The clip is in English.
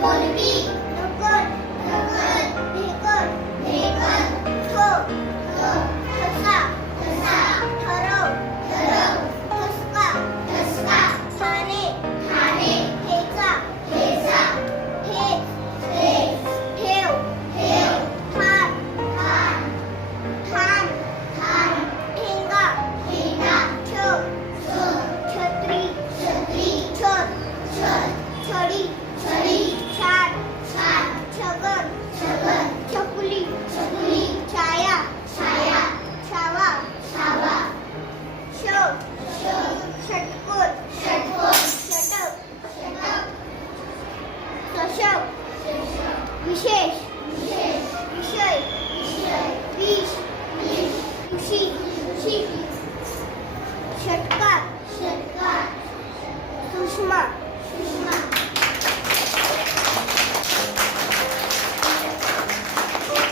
Wanna be বিশেষ বিষয় বিষয় বিষ খুশি খুশি